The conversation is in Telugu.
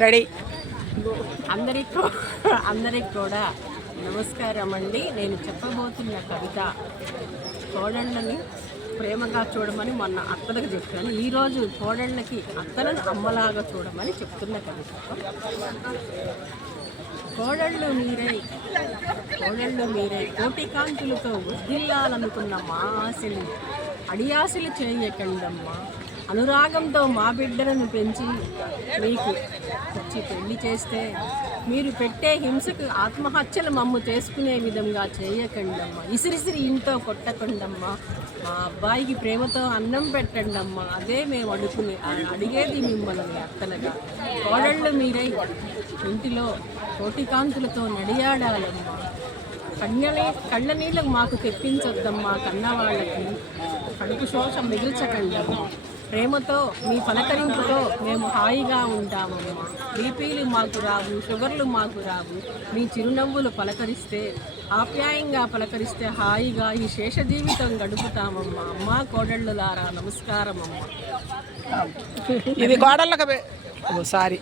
రెడీ. అందరికి కూడా నమస్కారం అండి. నేను చెప్పబోతున్న కవిత కోడళ్ళని ప్రేమగా చూడమని మొన్న అత్తలకు చెప్పాను. ఈరోజు కోడళ్ళకి అత్తలను అమ్మలాగా చూడమని చెప్తున్న కవిత. కోడళ్ళు మీరై కోటి కాంతులతో ఉద్దిల్లాలనుకున్న మా ఆశలు అడియాశలు చేయకండమ్మా. అనురాగంతో మా బిడ్డలను పెంచి మీకు వచ్చి పెళ్లి చేస్తే మీరు పెట్టే హింసకు ఆత్మహత్యలు మమ్ము చేసుకునే విధంగా చేయకండమ్మా. ఇసిరిసిరి ఇంట్లో కొట్టకండమ్మా. మా అబ్బాయికి ప్రేమతో అన్నం పెట్టండమ్మా. అదే మేము అడిగేది మిమ్మల్ని అత్తలుగా. కోడళ్ళు మీరై ఇంటిలో కోటికాంతులతో నడియాడాలమ్మా. కళ్ళ నీళ్ళు మాకు తెప్పించొద్దమ్మా. కన్నవాళ్ళకి కడుపు శోష మిగిల్చకండమ్మా. ప్రేమతో మీ పలకరింపుతో మేము హాయిగా ఉంటామమ్మా. బీపీలు మాకు రావు, షుగర్లు మాకు రావు. మీ చిరునవ్వులు పలకరిస్తే, ఆప్యాయంగా పలకరిస్తే హాయిగా ఈ శేష జీవితం గడుపుతామమ్మా. అమ్మా కోడళ్ళులారా నమస్కారం అమ్మా. ఇది కోడళ్ళకి సారీ.